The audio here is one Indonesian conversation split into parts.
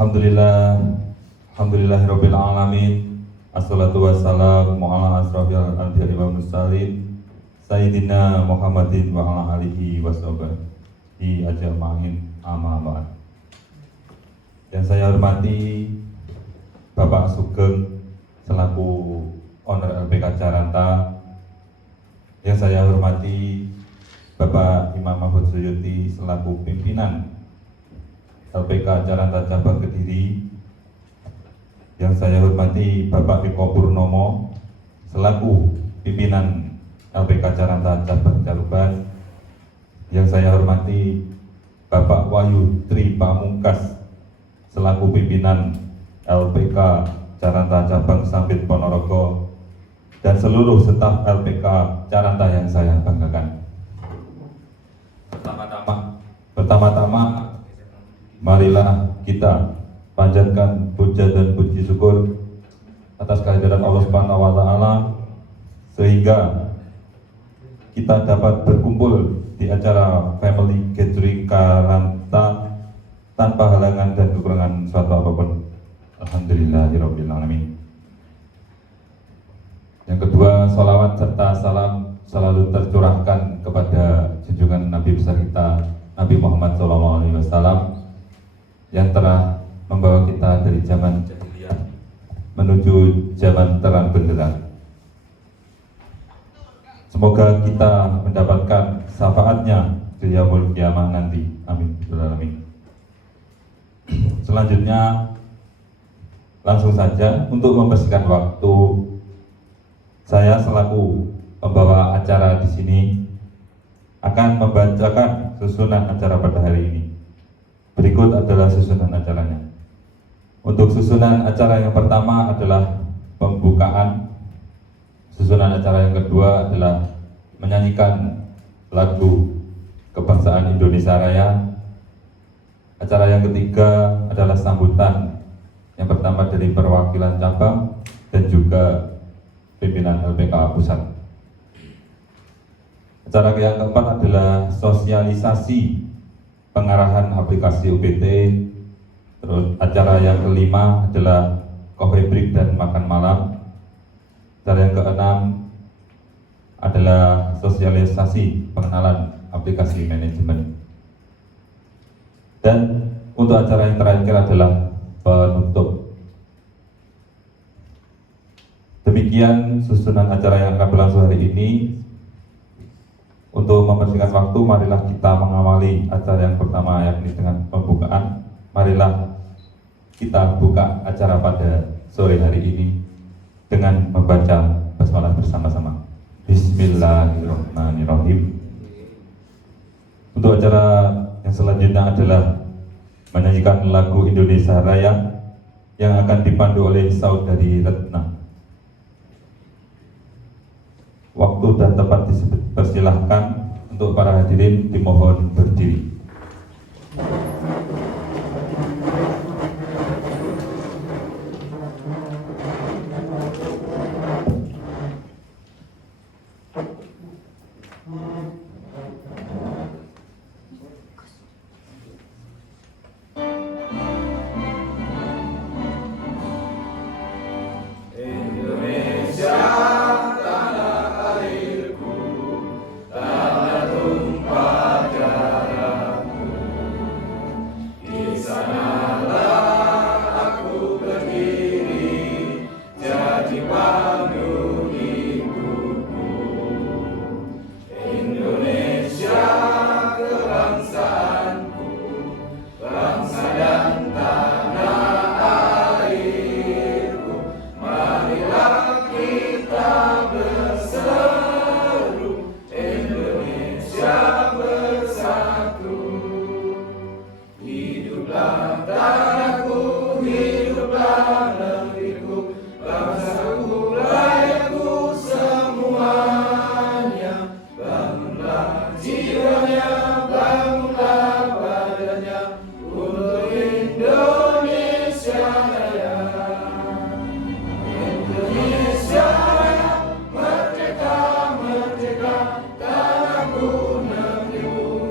Alhamdulillah, alhamdulillahirabbil alamin. Assalatu wassalamu ala asrofil anbiya'i wal mursalin Sayyidina Muhammadin wa ala alihi washabihi ajma'in, amma ba'd. Yang saya hormati Bapak Sugeng selaku Owner LPK Caranta. Yang saya hormati Bapak Imam Mahfud Suyuti selaku pimpinan LPK Caranta Cabang Kediri. Yang saya hormati Bapak Eko Purnomo selaku pimpinan LPK Caranta Cabang Caruban. Yang saya hormati Bapak Wahyu Tri Pamungkas selaku pimpinan LPK Caranta Cabang Sampit Ponorogo, dan seluruh staf LPK Caranta yang saya banggakan. Pertama-tama marilah kita panjatkan puja dan puji syukur atas kehadiran Allah Subhanahu wa taala sehingga kita dapat berkumpul di acara Family Gathering Caranta tanpa halangan dan kekurangan suatu apapun. Alhamdulillahirabbil alamin. Yang kedua, salawat serta salam selalu tercurahkan kepada junjungan Nabi besar kita Nabi Muhammad SAW yang telah membawa kita dari zaman jahiliyah menuju zaman terang benderang. Semoga kita mendapatkan syafaatnya di yaumul qiyamah nanti. Amin. Amin. Selanjutnya, langsung saja untuk membersihkan waktu, saya selaku pembawa acara di sini akan membacakan susunan acara pada hari ini. Berikut adalah susunan acaranya. Untuk susunan acara yang pertama adalah pembukaan. Susunan acara yang kedua adalah menyanyikan lagu kebangsaan Indonesia Raya. Acara yang ketiga adalah sambutan. Yang pertama dari perwakilan cabang dan juga pimpinan LPK Pusat. Acara yang keempat adalah sosialisasi pengarahan aplikasi UPT. Terus acara yang kelima adalah coffee break dan makan malam. Acara yang keenam adalah sosialisasi pengenalan aplikasi manajemen. Dan untuk acara yang terakhir adalah penutup. Demikian susunan acara yang akan berlangsung hari ini. Untuk mempersingkat waktu, marilah kita mengawali acara yang pertama, yakni dengan pembukaan. Marilah kita buka acara pada sore hari ini dengan membaca basmalah bersama-sama. Bismillahirrahmanirrahim. Untuk acara yang selanjutnya adalah menyanyikan lagu Indonesia Raya yang akan dipandu oleh Saudari Retna. Waktu dan tempat dipersilahkan. Untuk para hadirin dimohon berdiri.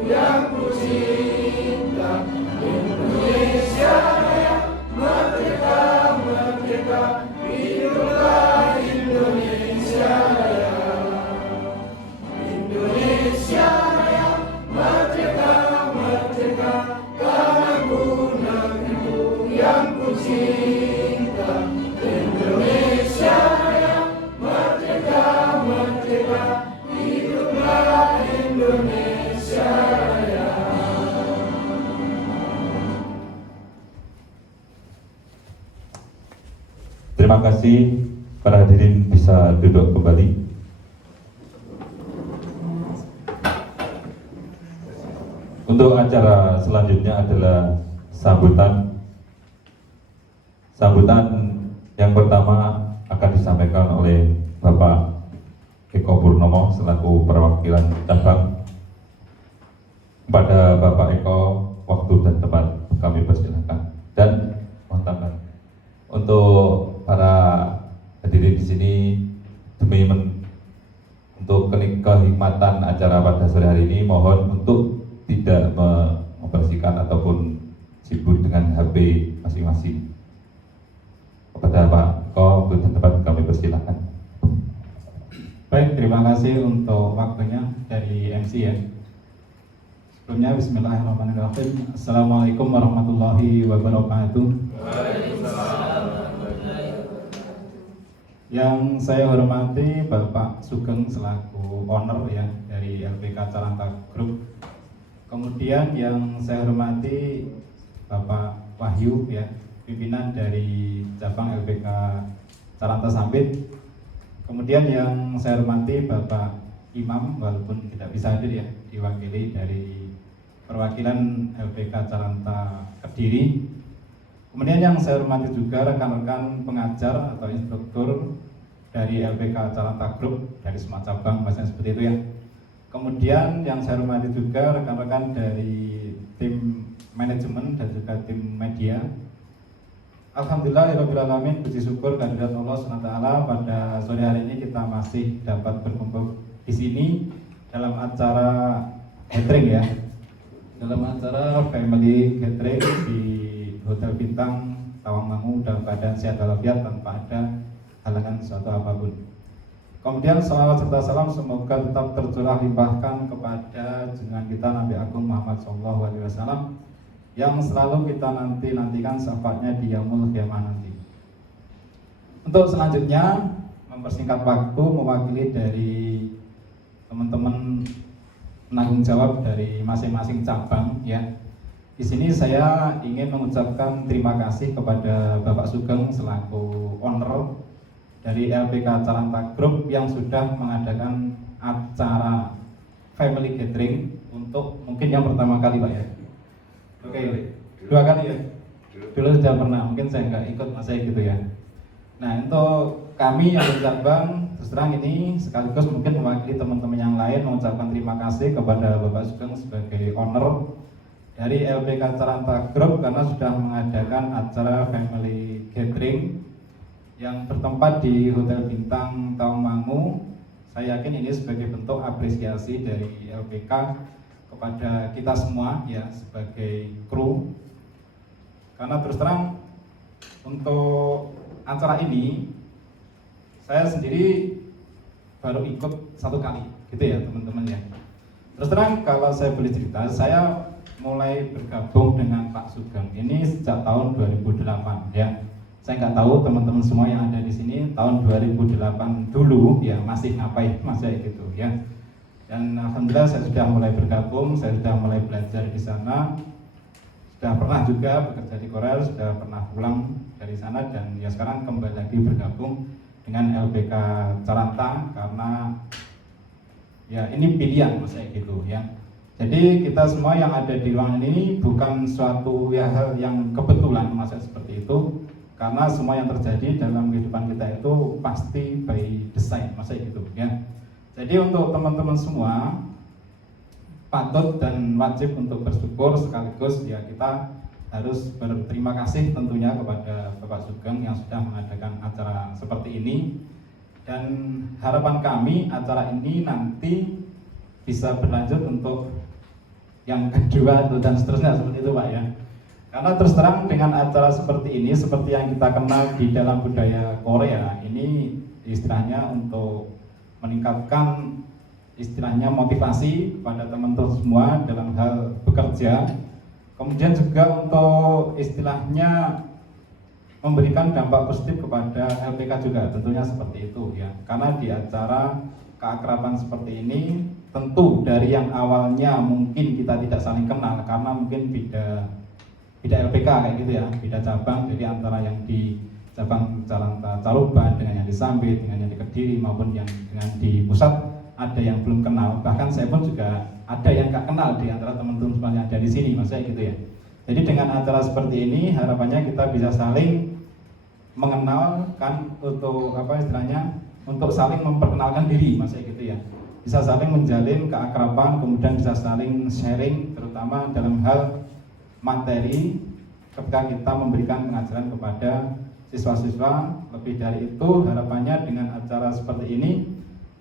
Yang ku cinta Indonesia. Terima kasih, para hadirin bisa duduk kembali. Untuk acara selanjutnya adalah sambutan. Sambutan yang pertama akan disampaikan oleh Bapak Eko Purnomo selaku perwakilan cabang. Kepada Bapak Eko, waktu dan tempat kami persilakan. Dan mohon tambah untuk para hadirin di sini, demi untuk kehikmatan acara pada sore hari ini, mohon untuk tidak mengoperasikan ataupun sibuk dengan HP masing-masing. Kepada Pak Eko, waktu dan tempat kami persilakan. Baik, terima kasih untuk waktunya dari MC ya. Sebelumnya bismillahirrahmanirrahim. Assalamualaikum warahmatullahi wabarakatuh. Yang saya hormati Bapak Sugeng selaku owner ya dari LPK Caranta Group. Kemudian yang saya hormati Bapak Wahyu ya, pimpinan dari cabang LPK Caranta Sampit. Kemudian yang saya hormati Bapak Imam, walaupun tidak bisa hadir ya, diwakili dari perwakilan LPK Caranta Kediri. Kemudian yang saya hormati juga rekan-rekan pengajar atau instruktur dari LPK Caranta Group dari semua cabang, misalnya seperti itu ya. Kemudian yang saya hormati juga rekan-rekan dari tim manajemen dan juga tim media. Alhamdulillahirrahmanirrahim, puji syukur kehadirat Allah SWT pada sore hari ini kita masih dapat berkumpul di sini dalam acara gathering ya, dalam acara family gathering di Hotel Bintang Tawangmangu dalam keadaan sehat walafiat tanpa ada halangan suatu apapun. Kemudian salawat serta salam semoga tetap tercurah limpahkan kepada junjungan kita Nabi Agung Muhammad SAW yang selalu kita nantikan syafaatnya di yaumul qiyamah nanti. Untuk selanjutnya mempersingkat waktu, mewakili dari teman-teman penanggung jawab dari masing-masing cabang ya. Di sini saya ingin mengucapkan terima kasih kepada Bapak Sugeng selaku owner dari LPK Caranta Group yang sudah mengadakan acara family gathering untuk mungkin yang pertama kali Pak ya. Oke, dua kali ya. Dulu sudah pernah, mungkin saya nggak ikut masa gitu ya. Nah, untuk kami yang di cabang terus terang ini sekaligus mungkin mewakili teman-teman yang lain mengucapkan terima kasih kepada Bapak Sugeng sebagai owner dari LPK Caranta Group karena sudah mengadakan acara family gathering yang bertempat di Hotel Bintang Tawangmangu. Saya yakin ini sebagai bentuk apresiasi dari LPK kepada kita semua ya sebagai kru. Karena terus terang untuk acara ini saya sendiri baru ikut satu kali gitu ya teman-teman ya. Terus terang kalau saya boleh cerita, saya mulai bergabung dengan Pak Sugeng ini sejak tahun 2008 ya. Saya nggak tahu teman-teman semua yang ada di sini tahun 2008 dulu ya masih ngapain masih gitu ya. Dan alhamdulillah saya sudah mulai bergabung, saya sudah mulai belajar di sana, sudah pernah juga bekerja di Korea, sudah pernah pulang dari sana dan ya sekarang kembali lagi bergabung dengan LPK Caranta karena ya ini pilihan masih gitu ya. Jadi kita semua yang ada di ruangan ini bukan suatu hal yang kebetulan masa seperti itu, karena semua yang terjadi dalam kehidupan kita itu pasti by design masa gitu ya. Jadi untuk teman-teman semua patut dan wajib untuk bersyukur sekaligus ya kita harus berterima kasih tentunya kepada Bapak Sugeng yang sudah mengadakan acara seperti ini, dan harapan kami acara ini nanti bisa berlanjut untuk yang kedua dan seterusnya seperti itu Pak ya. Karena terus terang dengan acara seperti ini, seperti yang kita kenal di dalam budaya Korea, ini istilahnya untuk meningkatkan istilahnya motivasi kepada teman-teman semua dalam hal bekerja. Kemudian juga untuk istilahnya memberikan dampak positif kepada LPK juga, tentunya seperti itu ya. Karena di acara keakraban seperti ini, tentu dari yang awalnya mungkin kita tidak saling kenal karena mungkin beda LPK kayak gitu ya, beda cabang. Jadi antara yang di cabang Caranta Caruban dengan yang di Sambit, dengan yang di Kediri maupun yang dengan di pusat ada yang belum kenal. Bahkan saya pun juga ada yang gak kenal di antara teman-teman yang ada di sini, maksudnya gitu ya. Jadi dengan acara seperti ini harapannya kita bisa saling mengenalkan untuk apa istilahnya, untuk saling memperkenalkan diri, maksudnya gitu ya. Bisa saling menjalin keakraban, kemudian bisa saling sharing terutama dalam hal materi ketika kita memberikan pengajaran kepada siswa-siswa. Lebih dari itu harapannya dengan acara seperti ini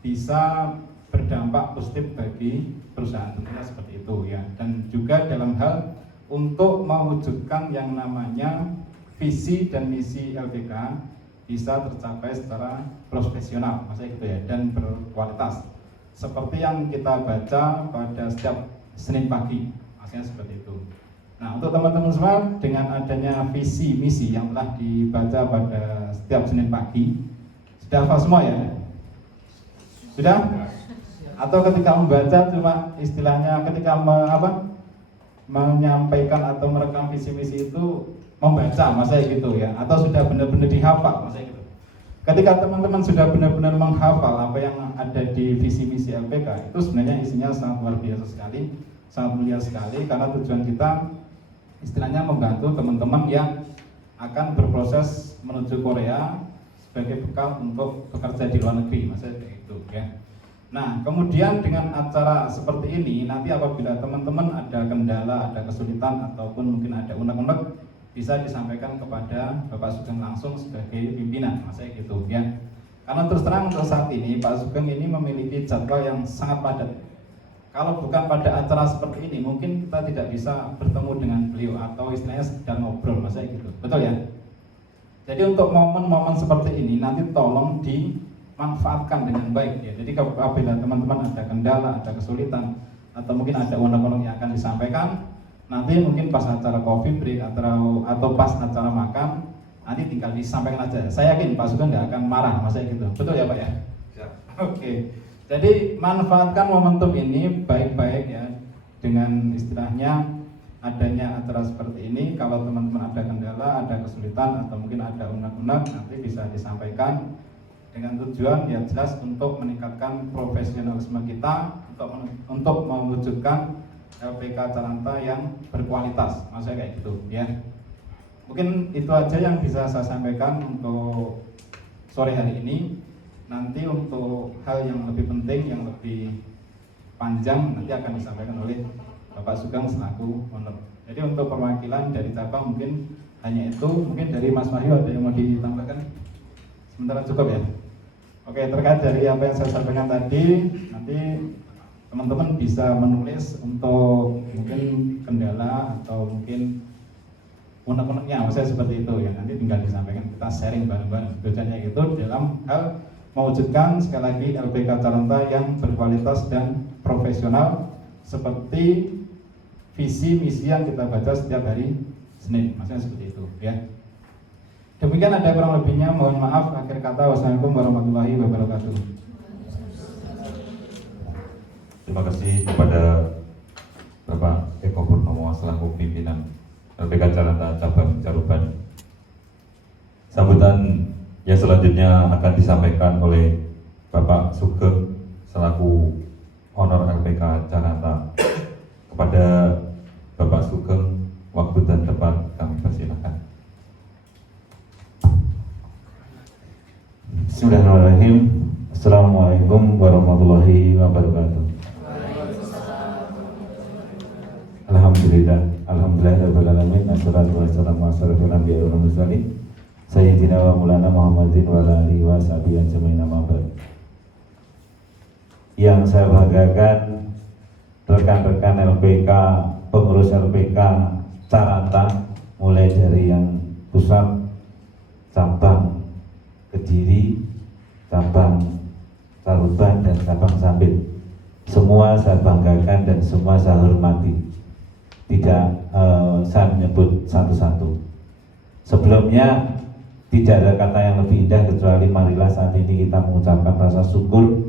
bisa berdampak positif bagi perusahaan, tentunya seperti itu ya. Dan juga dalam hal untuk mewujudkan yang namanya visi dan misi LPK bisa tercapai secara profesional, maksudnya gitu ya, dan berkualitas. Seperti yang kita baca pada setiap Senin pagi, maksudnya seperti itu. Nah, untuk teman-teman semua, dengan adanya visi misi yang telah dibaca pada setiap Senin pagi, sudah hafal semua ya? Sudah? Atau ketika membaca cuma istilahnya ketika menyampaikan atau merekam visi misi itu membaca, maksudnya gitu ya? Atau sudah benar-benar dihafal, maksudnya gitu? Ketika teman-teman sudah benar-benar menghafal apa yang ada di visi misi LPK, itu sebenarnya isinya sangat luar biasa sekali, sangat mulia sekali, karena tujuan kita istilahnya membantu teman-teman yang akan berproses menuju Korea sebagai bekal untuk bekerja di luar negeri, maksudnya kayak gitu ya. Nah, kemudian dengan acara seperti ini, nanti apabila teman-teman ada kendala, ada kesulitan, ataupun mungkin ada unek-unek, bisa disampaikan kepada Bapak Sugeng langsung sebagai pimpinan, maksudnya gitu ya. Karena terus terang untuk saat ini Pak Sugeng ini memiliki jadwal yang sangat padat. Kalau bukan pada acara seperti ini, mungkin kita tidak bisa bertemu dengan beliau atau istilahnya sekedar ngobrol, maksudnya gitu, betul ya? Jadi untuk momen-momen seperti ini nanti tolong dimanfaatkan dengan baik ya. Jadi apabila teman-teman ada kendala, ada kesulitan, atau mungkin ada unek-unek yang akan disampaikan, nanti mungkin pas acara coffee break atau pas acara makan, nanti tinggal disampaikan aja. Saya yakin Pak Sugeng nggak akan marah, maksudnya gitu, betul ya Pak ya? Siap. Oke. Jadi manfaatkan momentum ini baik-baik ya, dengan istilahnya adanya acara seperti ini. Kalau teman-teman ada kendala, ada kesulitan, atau mungkin ada unek-unek, nanti bisa disampaikan dengan tujuan ya jelas untuk meningkatkan profesionalisme kita untuk mewujudkan LPK Caranta yang berkualitas, maksudnya kayak gitu ya. Mungkin itu aja yang bisa saya sampaikan untuk sore hari ini. Nanti untuk hal yang lebih penting, yang lebih panjang nanti akan disampaikan oleh Bapak Sugeng selaku owner. Jadi untuk perwakilan dari cabang mungkin hanya itu. Mungkin dari Mas Wahyu ada yang mau ditambahkan? Sementara cukup ya. Oke, terkait dari apa yang saya sampaikan tadi, nanti teman-teman bisa menulis untuk mungkin kendala atau mungkin unek-uneknya, maksudnya seperti itu ya. Nanti tinggal disampaikan, kita sharing bareng-bareng. Tujuannya itu dalam hal mewujudkan sekali lagi LPK Caranta yang berkualitas dan profesional seperti visi misi yang kita baca setiap hari Senin, maksudnya seperti itu ya. Demikian, ada kurang lebihnya mohon maaf. Akhir kata, wassalamualaikum warahmatullahi wabarakatuh. Terima kasih kepada Bapak Eko Purnomo selaku pimpinan LPK Caranta Cabang Caruban. Sambutan yang selanjutnya akan disampaikan oleh Bapak Sugeng selaku honor LPK Caranta. Kepada Bapak Sugeng, waktu dan tempat kami persilakan. Bismillahirrahmanirrahim. Assalamualaikum warahmatullahi wabarakatuh. Alhamdulillahirrahmanirrahim. Assalatu wassalamu ala asyrofil anbiya'i wal mursalin Sayyidina wa Maulana Muhammadin wa ala alihi wa sahbihi ajmain, amma ba'd. Yang saya banggakan rekan-rekan LPK, pengurus LPK Caranta, mulai dari yang pusat, cabang Kediri, cabang Caruban, dan cabang Sambit. Semua saya banggakan dan semua saya hormati. Tidak saya menyebut satu-satu. Sebelumnya tidak ada kata yang lebih indah kecuali marilah saat ini kita mengucapkan rasa syukur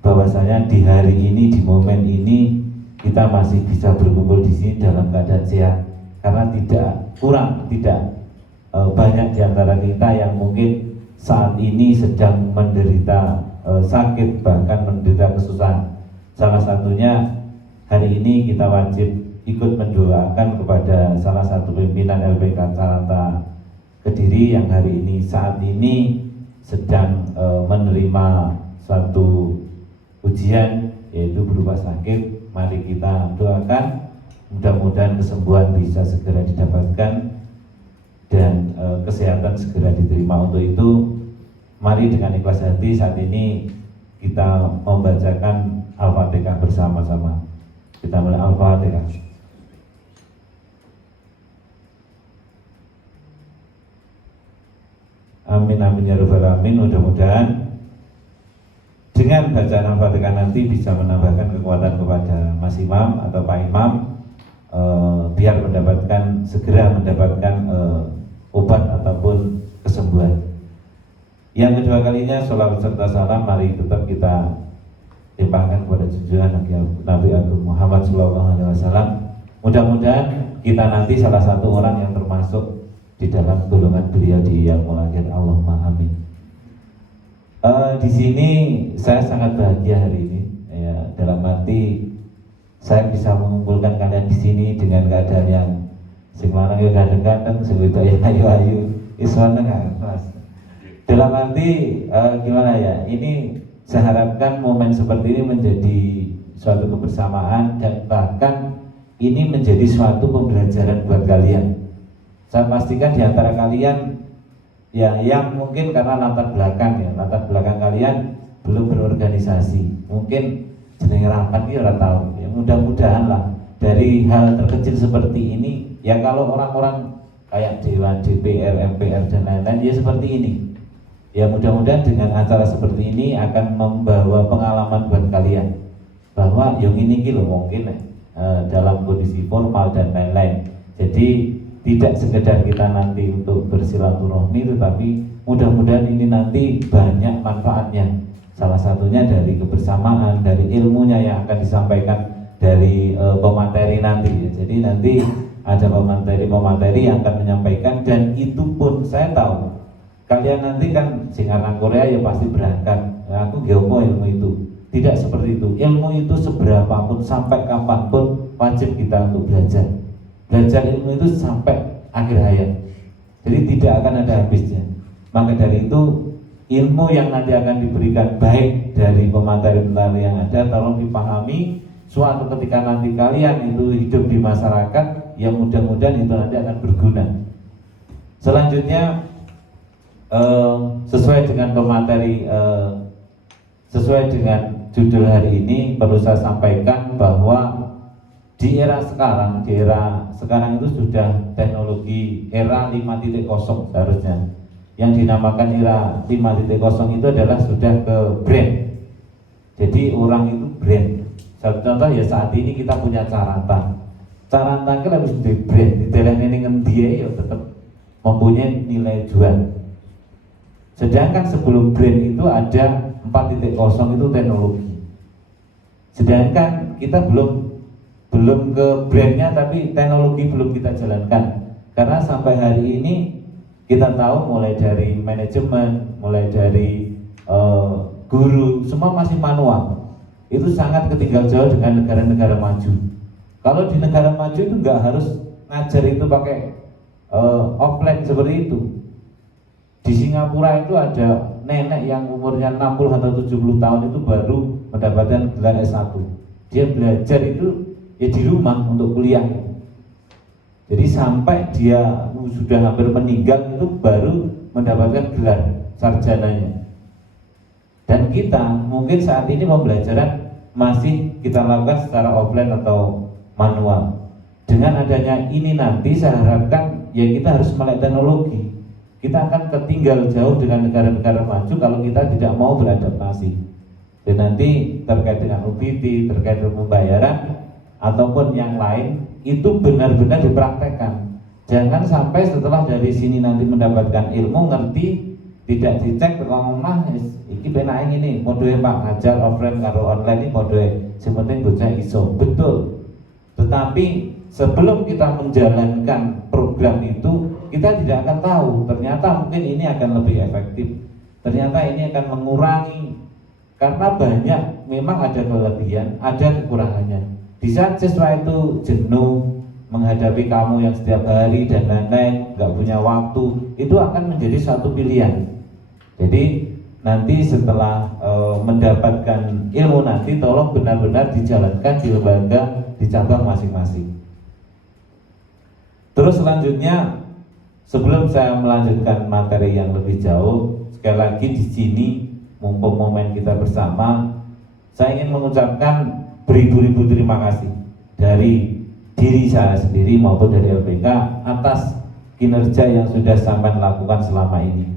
bahwasanya di hari ini, di momen ini kita masih bisa berkumpul di sini dalam keadaan sehat, karena tidak banyak di antara kita yang mungkin saat ini sedang menderita sakit, bahkan menderita kesusahan. Salah satunya hari ini kita wajib ikut mendoakan kepada salah satu pimpinan LPK Caranta Kediri yang hari ini saat ini sedang menerima suatu ujian, yaitu berupa sakit. Mari kita doakan mudah-mudahan kesembuhan bisa segera didapatkan dan kesehatan segera diterima. Untuk itu mari dengan ikhlas hati saat ini kita membacakan Al-Fatihah bersama-sama. Kita mulai Al-Fatihah. Amin amin ya rabbal alamin. Mudah-mudahan dengan bacaan Al-Fatihah nanti bisa menambahkan kekuatan kepada Mas Imam atau Pak Imam, biar segera mendapatkan obat ataupun kesembuhan. Yang kedua kalinya, sholawat serta salam mari tetap kita limpahkan kepada junjungan Nabi Agung Muhammad SAW. Mudah-mudahan kita nanti salah satu orang yang termasuk di dalam golongan beliau di yang akhir. Allahumma amin. Di sini saya sangat bahagia hari ini, ya, dalam arti saya bisa mengumpulkan kalian di sini dengan keadaan yang sing lanang yo kadang-kadang, sing wedok ya ayu-ayu, iswane Mas. Dalam arti gimana ya? Ini saya harapkan momen seperti ini menjadi suatu kebersamaan dan bahkan ini menjadi suatu pembelajaran buat kalian. Saya pastikan di antara kalian ya yang mungkin karena latar belakang kalian belum berorganisasi, mungkin jenenge rapat ya ora tahu. Ya mudah-mudahan lah dari hal terkecil seperti ini, ya kalau orang-orang kayak Dewan, DPR, MPR dan lain-lain ya seperti ini. Ya mudah-mudahan dengan acara seperti ini akan membawa pengalaman buat kalian bahwa yang ini gitu mungkin dalam kondisi formal dan lain-lain. Jadi tidak sekedar kita nanti untuk bersilaturahmi, tetapi mudah-mudahan ini nanti banyak manfaatnya. Salah satunya dari kebersamaan, dari ilmunya yang akan disampaikan dari pemateri nanti. Jadi nanti ada pemateri yang akan menyampaikan, dan itu pun saya tahu kalian nanti kan singarang Korea ya pasti berangkat. Nah, aku geopo ilmu itu. Tidak seperti itu. Ilmu itu seberapapun sampai kapanpun wajib kita untuk belajar. Belajar ilmu itu sampai akhir hayat. Jadi tidak akan ada habisnya. Maka dari itu ilmu yang nanti akan diberikan baik dari pemateri-pemateri yang ada, tolong dipahami. Suatu ketika nanti kalian itu hidup di masyarakat, ya mudah-mudahan itu nanti akan berguna. Selanjutnya sesuai dengan pemateri, sesuai dengan judul hari ini, perlu saya sampaikan bahwa di era sekarang itu sudah teknologi era 5.0 seharusnya. Yang dinamakan era 5.0 itu adalah sudah ke brand. Jadi orang itu brand. Satu contoh ya saat ini kita punya Caranta itu harus di brand. Di dalam ini ngendie ya tetap mempunyai nilai jual. Sedangkan sebelum brand itu ada 4.0 itu teknologi. Sedangkan kita belum ke brandnya, tapi teknologi belum kita jalankan. Karena sampai hari ini kita tahu mulai dari manajemen, mulai dari guru, semua masih manual. Itu sangat ketinggal jauh dengan negara-negara maju. Kalau di negara maju itu nggak harus ngajar itu pakai offline seperti itu. Di Singapura itu ada nenek yang umurnya 60 atau 70 tahun itu baru mendapatkan gelar S1. Dia belajar itu ya di rumah untuk kuliah. Jadi sampai dia sudah hampir meninggal itu baru mendapatkan gelar sarjananya. Dan kita mungkin saat ini pembelajaran masih kita lakukan secara offline atau manual. Dengan adanya ini nanti saya harapkan ya kita harus melek teknologi. Kita akan ketinggal jauh dengan negara-negara maju kalau kita tidak mau beradaptasi. Dan nanti terkait dengan UBT, terkait dengan pembayaran ataupun yang lain itu benar-benar dipraktekkan. Jangan sampai setelah dari sini nanti mendapatkan ilmu, ngerti, tidak dicek ke omah, iki penak ini modue Pak ngajar offline karo online ini modue, yang penting bocah iso. Betul. Tetapi sebelum kita menjalankan program itu, kita tidak akan tahu ternyata mungkin ini akan lebih efektif, ternyata ini akan mengurangi, karena banyak memang ada kelebihan, ada kekurangannya. Di saat siswa itu jenuh menghadapi kamu yang setiap hari dan lain-lain, nggak punya waktu, itu akan menjadi satu pilihan. Jadi nanti setelah mendapatkan ilmu nanti, tolong benar-benar dijalankan di lembaga, di cabang masing-masing. Terus selanjutnya, sebelum saya melanjutkan materi yang lebih jauh, sekali lagi di sini mumpung momen kita bersama, saya ingin mengucapkan beribu-ribu terima kasih dari diri saya sendiri maupun dari LPK atas kinerja yang sudah sampai lakukan selama ini.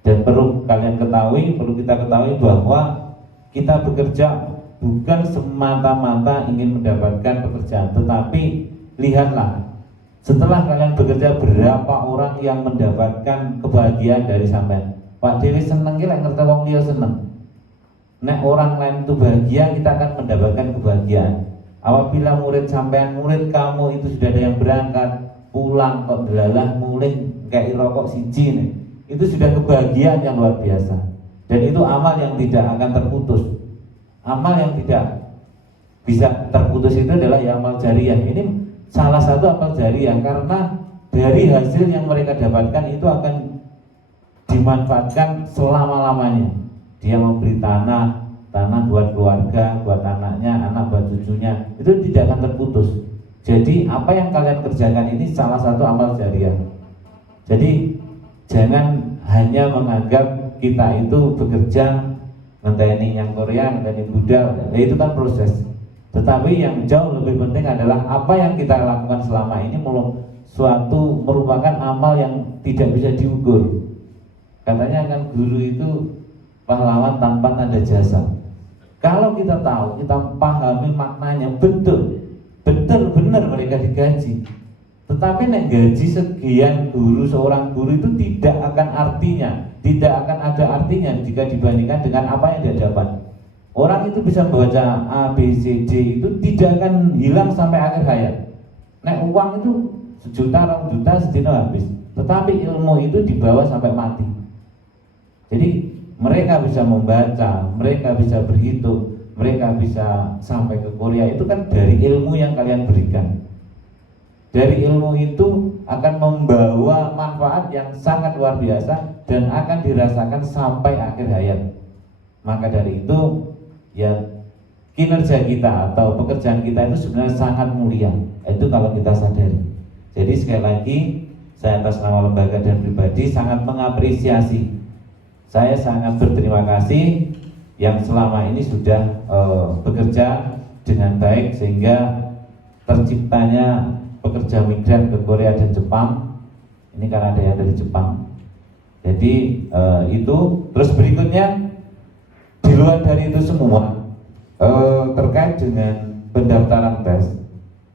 Dan perlu kalian ketahui, perlu kita ketahui bahwa kita bekerja bukan semata-mata ingin mendapatkan pekerjaan, tetapi lihatlah setelah kalian bekerja berapa orang yang mendapatkan kebahagiaan dari sampean. Pak Dewi seneng ki lek ngerti wong liya seneng. Nek orang lain itu bahagia, kita akan mendapatkan kebahagiaan. Apabila murid sampean, murid kamu itu sudah ada yang berangkat, pulang kok delalah mulih kayak rokok siji nih. Itu sudah kebahagiaan yang luar biasa. Dan itu amal yang tidak akan terputus. Amal yang tidak bisa terputus itu adalah ya amal jariah. Ini salah satu amal jariah, karena dari hasil yang mereka dapatkan itu akan dimanfaatkan selama-lamanya. Dia memberi tanah buat keluarga, buat anaknya, anak buat cucunya, itu tidak akan terputus. Jadi apa yang kalian kerjakan ini salah satu amal jariah. Jadi jangan hanya menganggap kita itu bekerja ngenteni yang Korea, ngenteni Buddha, itu kan proses. Tetapi yang jauh lebih penting adalah apa yang kita lakukan selama ini merupakan amal yang tidak bisa diukur. Katanya kan guru itu pahlawan tanpa tanda jasa. Kalau kita tahu, kita pahami maknanya, betul benar mereka digaji. Tetapi nek gaji sekian guru, seorang guru itu tidak akan ada artinya jika dibandingkan dengan apa yang dia dapat. Orang itu bisa membaca A, B, C, D itu tidak akan hilang sampai akhir hayat. Nek uang itu 1 juta, 2 juta sedina habis. Tetapi ilmu itu dibawa sampai mati. Jadi mereka bisa membaca, mereka bisa berhitung, mereka bisa sampai ke Korea, itu kan dari ilmu yang kalian berikan. Dari ilmu itu akan membawa manfaat yang sangat luar biasa dan akan dirasakan sampai akhir hayat. Maka dari itu ya kinerja kita atau pekerjaan kita itu sebenarnya sangat mulia. Itu kalau kita sadari. Jadi sekali lagi saya atas nama lembaga dan pribadi sangat mengapresiasi. Saya sangat berterima kasih yang selama ini sudah bekerja dengan baik sehingga terciptanya pekerja migran ke Korea dan Jepang. Ini kan ada yang dari Jepang. Jadi itu. Terus berikutnya di luar dari itu semua terkait dengan pendaftaran tes,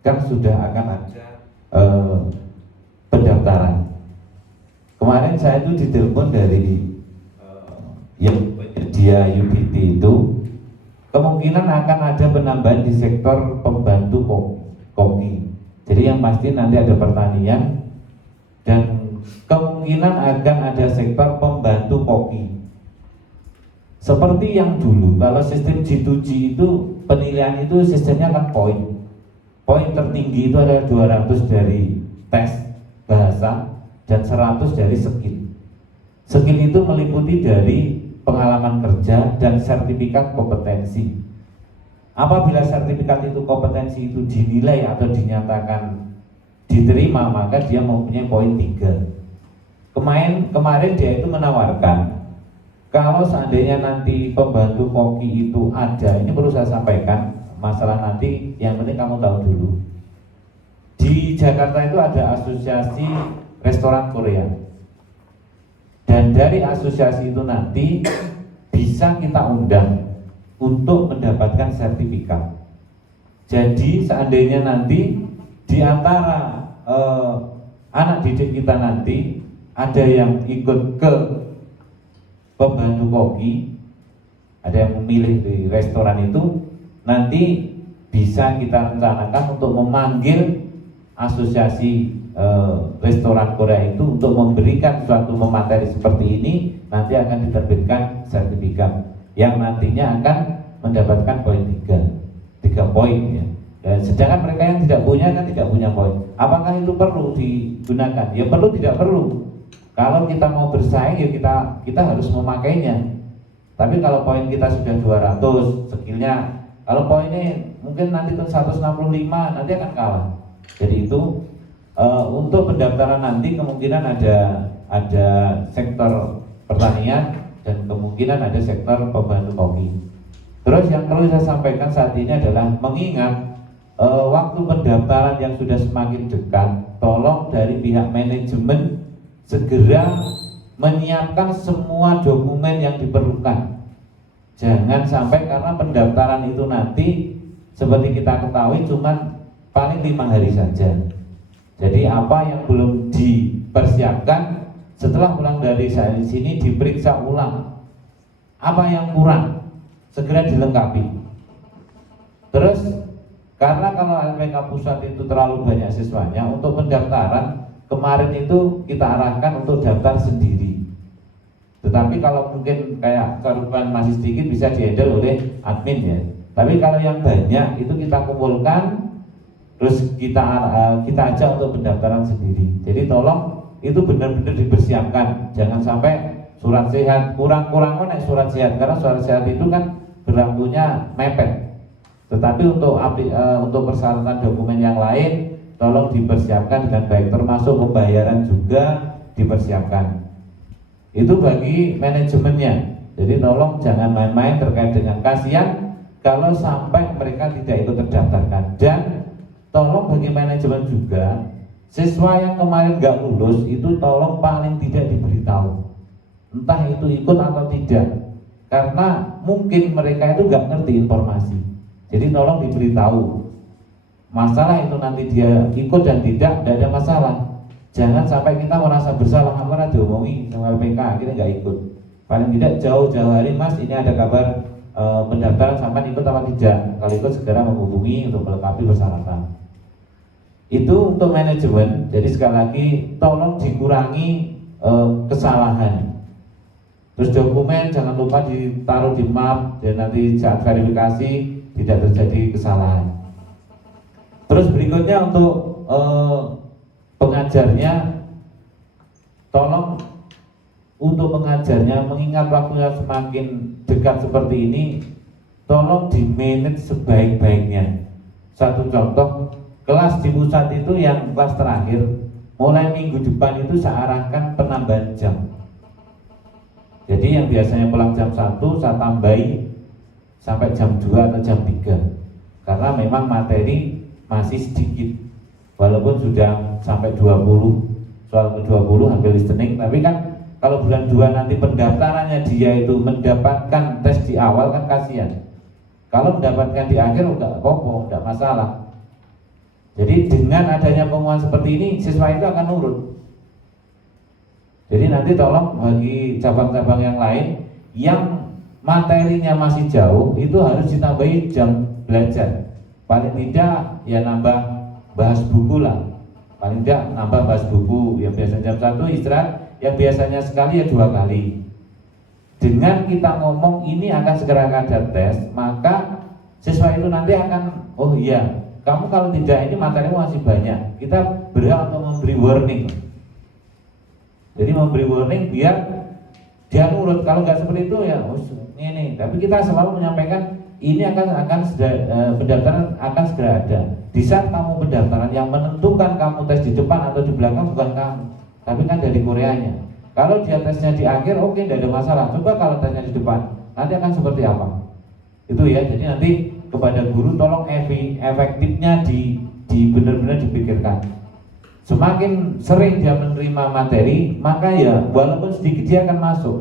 kan sudah akan ada pendaftaran. Kemarin saya itu ditelepon dari yang penyedia UBT itu, kemungkinan akan ada penambahan di sektor pembantu koki. Jadi yang pasti nanti ada pertanian dan kemungkinan akan ada sektor pembantu koki. Seperti yang dulu, kalau sistem G2G itu penilaian itu sistemnya kan poin. Poin tertinggi itu adalah 200 dari tes bahasa dan 100 dari skill. Skill itu meliputi dari pengalaman kerja dan sertifikat kompetensi. Apabila sertifikat itu kompetensi itu dinilai atau dinyatakan diterima, maka dia mempunyai poin 3. Kemarin dia itu menawarkan, kalau seandainya nanti pembantu koki itu ada, ini perlu saya sampaikan, masalah nanti yang penting kamu tahu dulu. Di Jakarta itu ada asosiasi restoran Korea. Dan dari asosiasi itu nanti bisa kita undang untuk mendapatkan sertifikat. Jadi seandainya nanti di antara anak didik kita nanti ada yang ikut ke pembantu koki, ada yang memilih di restoran itu, nanti bisa kita rencanakan untuk memanggil asosiasi restoran Korea itu untuk memberikan suatu pemateri seperti ini. Nanti akan diterbitkan sertifikat yang nantinya akan mendapatkan poin 3 poin ya. Dan sedangkan mereka yang tidak punya kan tidak punya poin. Apakah itu perlu digunakan? Ya perlu, tidak perlu. Kalau kita mau bersaing ya kita harus memakainya. Tapi kalau poin kita sudah 200, skillnya kalau poinnya mungkin nanti 165 nanti akan kalah. Jadi itu untuk pendaftaran nanti kemungkinan ada sektor pertanian dan kemungkinan ada sektor pembantu koki. Terus yang perlu saya sampaikan saat ini adalah mengingat waktu pendaftaran yang sudah semakin dekat, tolong dari pihak manajemen segera menyiapkan semua dokumen yang diperlukan. Jangan sampai karena pendaftaran itu nanti seperti kita ketahui cuma paling 5 hari saja. Jadi apa yang belum dipersiapkan setelah pulang dari sini diperiksa ulang. Apa yang kurang segera dilengkapi. Terus karena kalau LPK pusat itu terlalu banyak siswanya, untuk pendaftaran kemarin itu kita arahkan untuk daftar sendiri. Tetapi kalau mungkin kayak korban masih sedikit bisa dihandle oleh admin ya. Tapi kalau yang banyak itu kita kumpulkan, terus kita ajak untuk pendaftaran sendiri. Jadi tolong itu benar-benar dipersiapkan. Jangan sampai surat sehat kurang-kurang naik surat sehat, karena surat sehat itu kan berlakunya mepet. Tetapi untuk persyaratan dokumen yang lain tolong dipersiapkan dengan baik, termasuk pembayaran juga dipersiapkan. Itu bagi manajemennya. Jadi tolong jangan main-main terkait dengan kasihan kalau sampai mereka tidak ikut terdaftarkan. Dan tolong bagi manajemen juga, siswa yang kemarin nggak lulus itu tolong paling tidak diberitahu, entah itu ikut atau tidak, karena mungkin mereka itu nggak ngerti informasi. Jadi tolong diberitahu. Masalah itu nanti dia ikut dan tidak ada masalah. Jangan sampai kita merasa bersalah karena diomongi sama LPK akhirnya nggak ikut. Paling tidak jauh-jauh hari, Mas ini ada kabar pendaftaran sampai ikut atau tidak. Kalau ikut segera menghubungi untuk melengkapi persyaratan. Itu untuk manajemen. Jadi sekali lagi tolong dikurangi kesalahan. Terus dokumen jangan lupa ditaruh di map dan nanti saat verifikasi tidak terjadi kesalahan. Terus berikutnya untuk pengajarnya, tolong untuk pengajarnya mengingat waktunya semakin dekat seperti ini, tolong di manage sebaik-baiknya. Satu contoh, kelas di pusat itu yang kelas terakhir mulai minggu depan itu saya arahkan penambahan jam. Jadi yang biasanya pulang jam 1 saya tambahi sampai jam 2 atau jam 3, karena memang materi masih sedikit. Walaupun sudah sampai 20 soal ke-20 hampir listening, tapi kan kalau bulan 2 nanti pendaftarannya dia itu mendapatkan tes di awal kan kasihan. Kalau mendapatkan di akhir enggak apa-apa, enggak masalah. Jadi dengan adanya pengumuman seperti ini, siswa itu akan nurut. Jadi nanti tolong bagi cabang-cabang yang lain yang materinya masih jauh itu harus ditambahi jam belajar. Paling tidak ya nambah bahas buku lah. Paling tidak nambah bahas buku yang biasanya jam 1 istirahat, yang biasanya sekali ya 2 kali. Dengan kita ngomong ini akan segera ada tes, maka siswa itu nanti akan, oh iya, kamu kalau tidak ini materimu masih banyak. Kita berhak untuk memberi warning. Jadi memberi warning biar dia nurut. Kalau nggak seperti itu ya ini. Tapi kita selalu menyampaikan ini akan pendaftaran akan segera ada. Di saat kamu pendaftaran yang menentukan kamu tes di depan atau di belakang bukan kamu, tapi kan dari Koreanya. Kalau dia tesnya di akhir, oke, tidak ada masalah. Coba kalau tesnya di depan, nanti akan seperti apa? Itu ya. Jadi nanti kepada guru tolong efektifnya di benar-benar dipikirkan. Semakin sering dia menerima materi, maka ya walaupun sedikit dia akan masuk.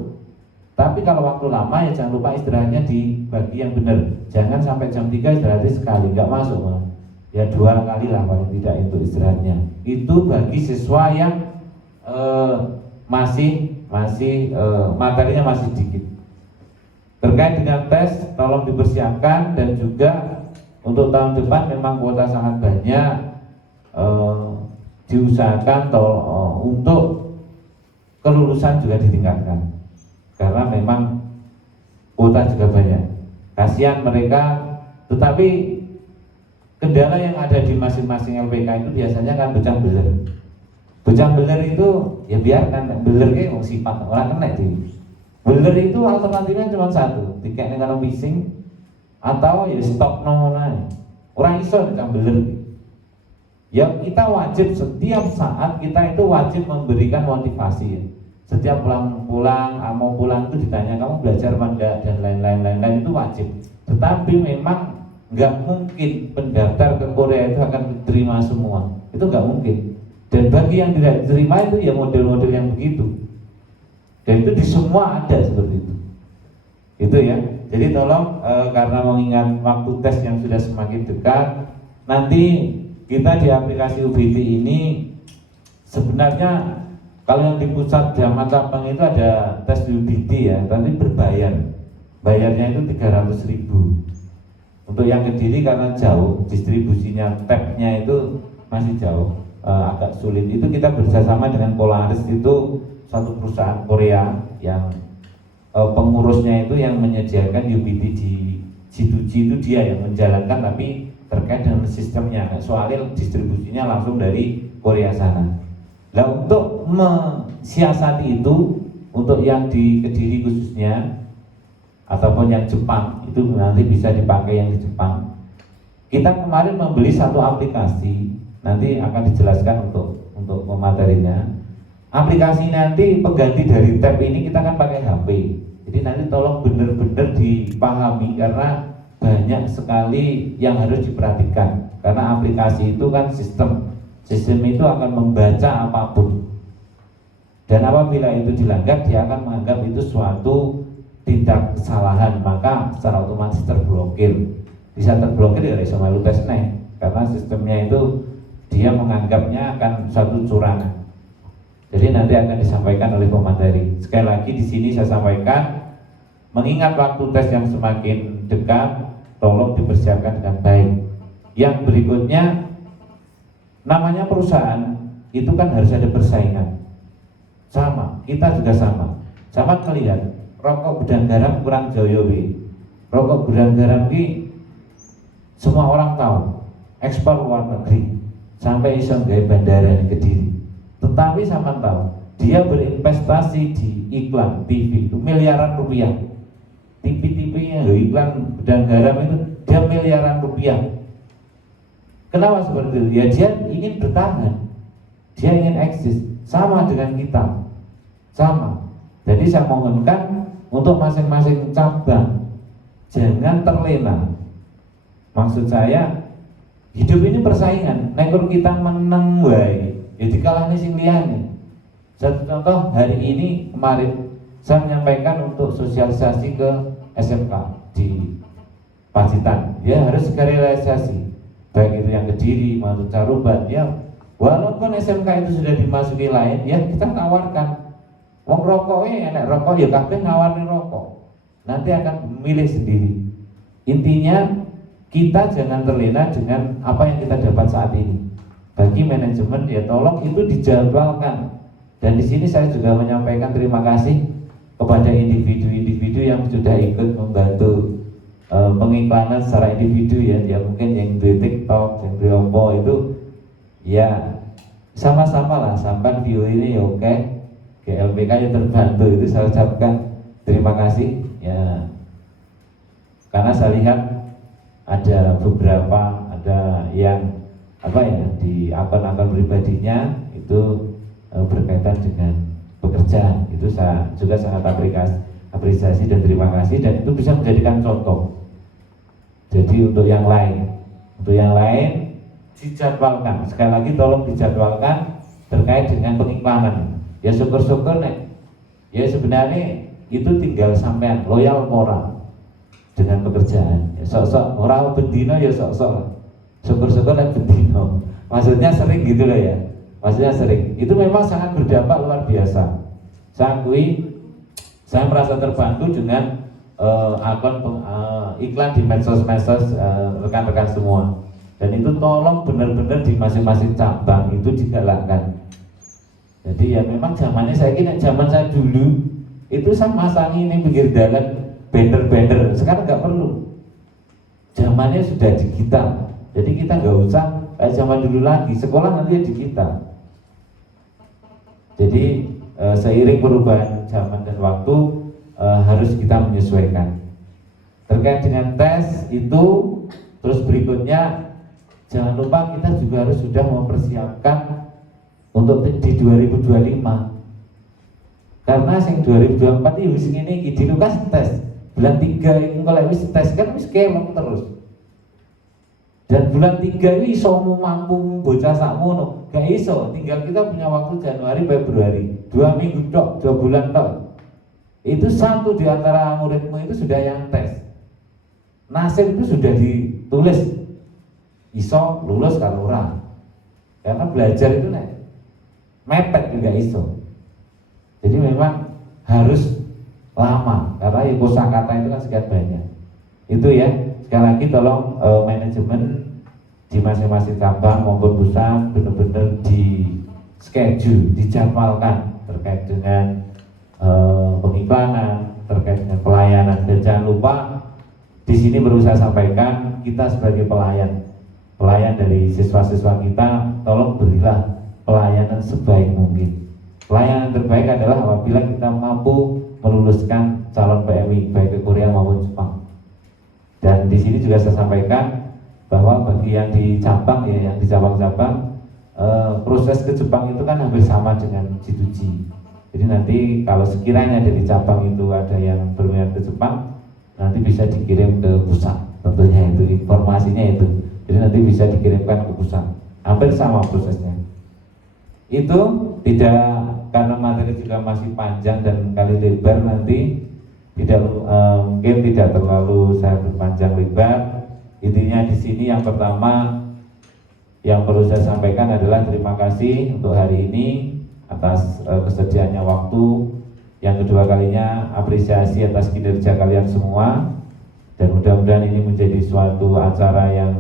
Tapi kalau waktu lama ya jangan lupa istirahatnya dibagi yang benar. Jangan sampai jam 3 istirahatnya sekali, nggak masuk malah. ya 2 kali lah paling tidak untuk istirahatnya. Itu bagi siswa yang materinya masih sedikit. Terkait dengan tes, tolong dipersiapkan, dan juga untuk tahun depan memang kuota sangat banyak, diusahakan untuk kelulusan juga ditingkatkan, karena memang kuota juga banyak. Kasihan mereka, tetapi kendala yang ada di masing-masing LPK itu biasanya kan becang beler. Becang beler itu ya biarkan, beler kayak sifat orang kena itu. Beler itu alternatifnya cuma satu, tiket negara bising atau ya stop nona. Orang iso becang beler. Ya kita wajib setiap saat kita itu wajib memberikan motivasi. Setiap pulang mau pulang itu ditanya kamu belajar apa enggak dan lain-lain itu wajib. Tetapi memang nggak mungkin pendaftar ke Korea itu akan diterima semua, itu nggak mungkin. Dan bagi yang tidak diterima itu ya model-model yang begitu, dan itu di semua ada seperti itu ya. Jadi tolong karena mengingat waktu tes yang sudah semakin dekat, nanti kita di aplikasi UBT ini sebenarnya kalau yang di pusat Jaman Sabang itu ada tes UBT ya, tapi berbayar, bayarnya itu 300.000. Untuk yang Kediri karena jauh, distribusinya tabnya itu masih jauh, agak sulit. Itu kita bekerjasama dengan Polaris, itu satu perusahaan Korea yang pengurusnya itu yang menyediakan UBT di G2G itu dia yang menjalankan, tapi terkait dengan sistemnya, soalnya distribusinya langsung dari Korea sana. Nah untuk mensiasati itu, untuk yang di Kediri khususnya ataupun yang Jepang itu nanti bisa dipakai yang di Jepang. Kita kemarin membeli satu aplikasi, nanti akan dijelaskan untuk pematerinya. Aplikasi nanti pengganti dari tab ini kita akan pakai HP. Jadi nanti tolong benar-benar dipahami karena banyak sekali yang harus diperhatikan. Karena aplikasi itu kan sistem itu akan membaca apapun. Dan apabila itu dilanggar, dia akan menganggap itu suatu tindak kesalahan, maka secara otomatis terblokir. Bisa terblokir ya iso melu tesnya, karena sistemnya itu dia menganggapnya akan suatu curangan. Jadi nanti akan disampaikan oleh pemateri. Sekali lagi di sini saya sampaikan, mengingat waktu tes yang semakin dekat, tolong dipersiapkan dengan baik. Yang berikutnya, namanya perusahaan itu kan harus ada persaingan. Sama, kita juga sama. Sama kalian, rokok gudang garam kurang joyo wi. Rokok gudang garam wi semua orang tahu, ekspor luar negeri sampai iso gawe bandara di Kediri. Tetapi sama tahu, dia berinvestasi di iklan TV itu miliaran rupiah. TV-TV-nya iklan gudang garam itu dia miliaran rupiah. Kenapa seperti itu? Ya dia ingin bertahan, dia ingin eksis. Sama dengan kita, sama. Jadi saya mohonkan untuk masing-masing cabang jangan terlena. Maksud saya, hidup ini persaingan. Nekor kita menang wae, ya dikalahkan sing liyane. Satu contoh, hari ini kemarin saya menyampaikan untuk sosialisasi ke SMK di Pacitan. Ya harus realisasi, baik itu yang Kediri maupun Caruban. Ya walaupun SMK itu sudah dimasuki lain, ya kita tawarkan. Wong rokoknya enak rokok ya kabeh nawarni rokok. Nanti akan memilih sendiri. Intinya kita jangan terlena dengan apa yang kita dapat saat ini. Bagi manajemen ya tolong itu dijadwalkan. Dan di sini saya juga menyampaikan terima kasih kepada individu-individu yang sudah ikut membantu pengiklanan secara individu ya. Ya mungkin yang di TikTok, yang di Oppo itu ya sama-sama lah. Sampai view ini ya oke. GLPK yang terbantu, itu saya ucapkan terima kasih ya, karena saya lihat ada beberapa, ada yang apa ya di akun-akun pribadinya itu berkaitan dengan pekerjaan, itu saya juga sangat apresiasi dan terima kasih, dan itu bisa menjadikan contoh. Jadi untuk yang lain dijadwalkan, sekali lagi tolong dijadwalkan terkait dengan pengiklanan. Ya syukur-syukur nek. Ya sebenarnya itu tinggal sampean loyal moral dengan pekerjaan. Ya sok-sok moral bendino ya sok-sok. syukur-syukur lek bendino. Maksudnya sering gitu loh ya. Maksudnya sering. Itu memang sangat berdampak luar biasa. Saya merasa terbantu dengan akun iklan di medsos-medsos rekan-rekan semua. Dan itu tolong benar-benar di masing-masing cabang itu digalakkan. Jadi ya memang zamannya saya kira zaman saya dulu itu saya masangi ini pinggir jalan banner-banner. Sekarang nggak perlu. Zamannya sudah digital. Jadi kita nggak usah kayak zaman dulu lagi. Sekolah nanti digital. Jadi seiring perubahan zaman dan waktu harus kita menyesuaikan. Terkait dengan tes itu, terus berikutnya jangan lupa kita juga harus sudah mempersiapkan untuk di 2025. Karena sing 2024 iki wis ngene iki dino kas tes. Bulan 3 iki kalau wis tes kan wis kelong terus. Dan bulan 3 ini iso mampu bocah sakmono, gak iso. Tinggal kita punya waktu Januari Februari, 2 minggu tok, 2 bulan tok. Itu satu di antara muridmu itu sudah yang tes. Nasib itu sudah ditulis. Iso lulus kalau orang. Karena belajar itu mepet juga iso. Jadi memang harus lama karena ya kosakata itu kan sekian banyak. Itu ya. Sekali lagi tolong manajemen di masing-masing cabang maupun pusat benar-benar di schedule, dijadwalkan terkait dengan pengiklanan, terkait dengan pelayanan. Dan jangan lupa di sini perlu saya sampaikan kita sebagai pelayan dari siswa-siswa kita, tolong berilah pelayanan sebaik mungkin. Pelayanan terbaik adalah apabila kita mampu meluluskan calon PMI baik ke Korea maupun Jepang. Dan di sini juga saya sampaikan bahwa bagi yang di cabang ya, yang di cabang-cabang proses ke Jepang itu kan hampir sama dengan G2G. Jadi nanti kalau sekiranya dari cabang itu ada yang berminat ke Jepang, nanti bisa dikirim ke pusat. Tentunya itu informasinya itu. Jadi nanti bisa dikirimkan ke pusat. Hampir sama prosesnya. Itu tidak, karena materi juga masih panjang dan kali lebar, nanti tidak mungkin tidak terlalu saya berpanjang lebar. Intinya di sini yang pertama yang perlu saya sampaikan adalah terima kasih untuk hari ini atas kesediaannya waktu. Yang kedua kalinya apresiasi atas kinerja kalian semua, dan mudah-mudahan ini menjadi suatu acara yang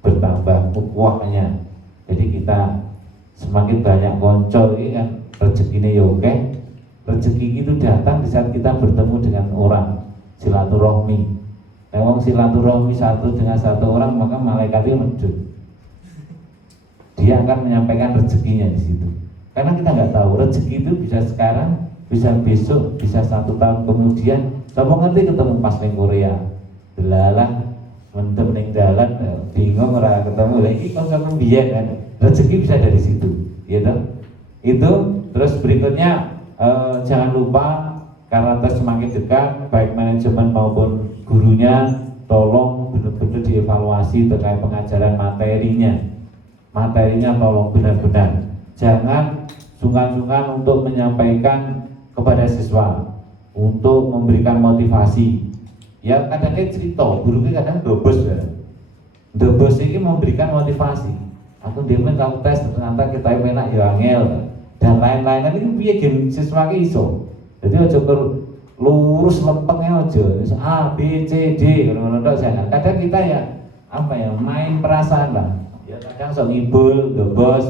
bertambah ukhuwahnya. Jadi kita semakin banyak konco ini kan rezekinya ya oke. Rezeki itu datang di saat kita bertemu dengan orang, silaturahmi. Memang silaturahmi satu dengan satu orang, maka malaikat itu medut. Dia akan menyampaikan rezekinya di situ. Karena kita nggak tahu rezeki itu bisa sekarang, bisa besok, bisa 1 tahun kemudian. Siapa ngerti ketemu pas di Korea, delalah mendem ning dalan, bingung ora ketemu lagi konsep biyen kan. Rezeki bisa dari situ, gitu. Itu terus berikutnya jangan lupa karena tes semakin dekat, baik manajemen maupun gurunya tolong benar-benar dievaluasi terkait pengajaran materinya. Materinya tolong benar-benar. Jangan sungkan-sungkan untuk menyampaikan kepada siswa, untuk memberikan motivasi. Ya kadang-kadang cerita, gurunya kadang dobos ya. Dobos ini memberikan motivasi. Aku demen tahu tes ternyata kita enak ya angel dan lain-lain. Kan itu piye game siswa ki iso. Jadi aja lurus lempengnya aja. A B C D ngono tok jangan. Kadang kita ya apa ya main perasaan lah. Ya kadang sok ngibul, dobos.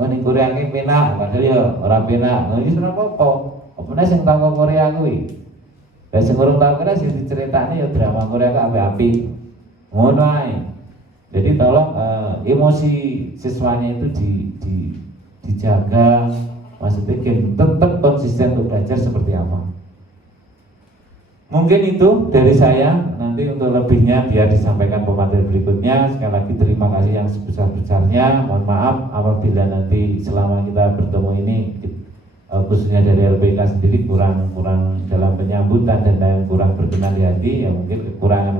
Oh ning Korea ki penak, padahal ya ora penak. Nah iki ora apa-apa. Opone sing tau Korea kuwi. Lah sing urung tau Korea sing diceritani ya drama Korea ku apik-apik. Ngono ae. Jadi tolong emosi siswanya itu dijaga, maksudnya tetap konsisten untuk belajar seperti apa. Mungkin itu dari saya. Nanti untuk lebihnya biar disampaikan pemateri berikutnya. Sekali lagi terima kasih yang sebesar-besarnya. Mohon maaf apabila nanti selama kita bertemu ini khususnya dari LPK sendiri kurang dalam penyambutan dan kurang berkenan di hati. Ya mungkin kekurangan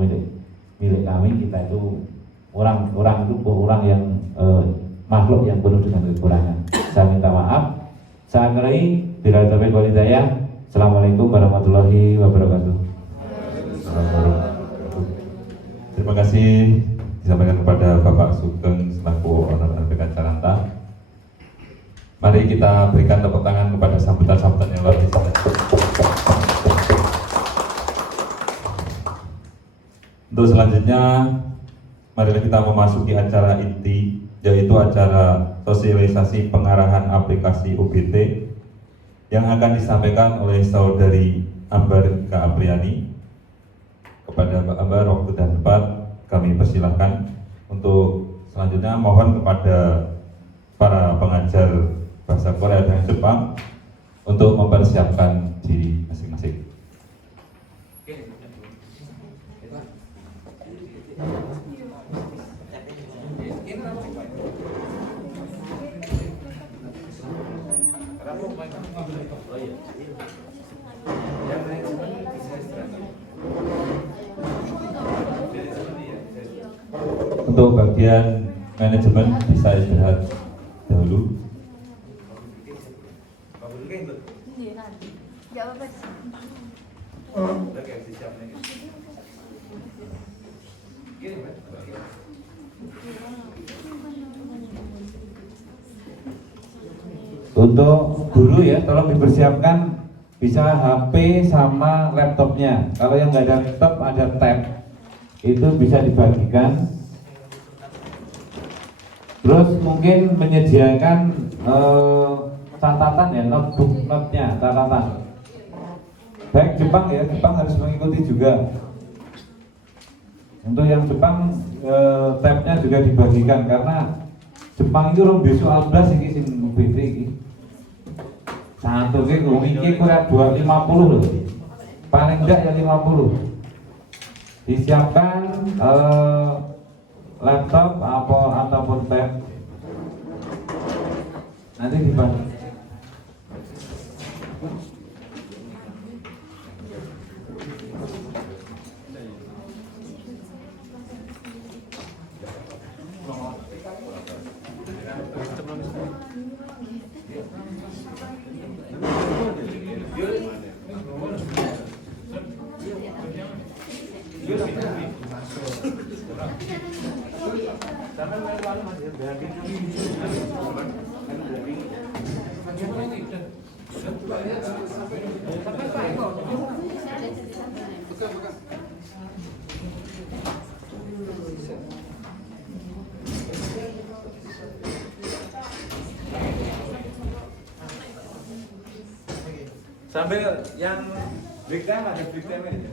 milik kami. Kita itu orang yang makhluk yang penuh dengan kekurangan. Saya minta maaf. Saya akhiri bila taufiq wal hidayah. Assalamualaikum warahmatullahi wabarakatuh. Terima kasih disampaikan kepada Bapak Sugeng selaku owner RPK Caranta. Mari kita berikan tepuk tangan kepada sambutan-sambutan yang luar biasa. Untuk selanjutnya, mari kita memasuki acara inti, yaitu acara sosialisasi pengarahan aplikasi UBT yang akan disampaikan oleh Saudari Ambar Ika Apriani. Kepada Mbak Ambar, waktu dan tempat kami persilahkan. Untuk selanjutnya mohon kepada para pengajar bahasa Korea dan Jepang untuk mempersiapkan diri masing-masing. Untuk bagian manajemen bisa istirahat dahulu. Untuk guru ya, tolong dipersiapkan bisa HP sama laptopnya. Kalau yang nggak ada laptop, ada tab, itu bisa dibagikan. Terus mungkin menyediakan catatan ya, notebook note-nya, catatan. Baik Jepang ya, Jepang harus mengikuti juga. Untuk yang Jepang tabnya juga dibagikan karena Jepang itu rumbi soal belas ini sing UBT ini. Satu ke iki kurang 250 loh. Paling enggak ya 50. Disiapkan laptop ataupun tab. Nanti dibagi. Sambil yang break time ada break time aja.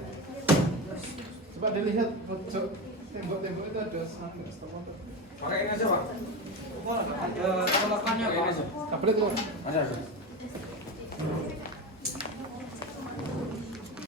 Coba dilihat pojok tembok-tembok itu ada stop. Pakai ini aja, Pak. Ada teleponnya, Pak. Tablet loh. Ada.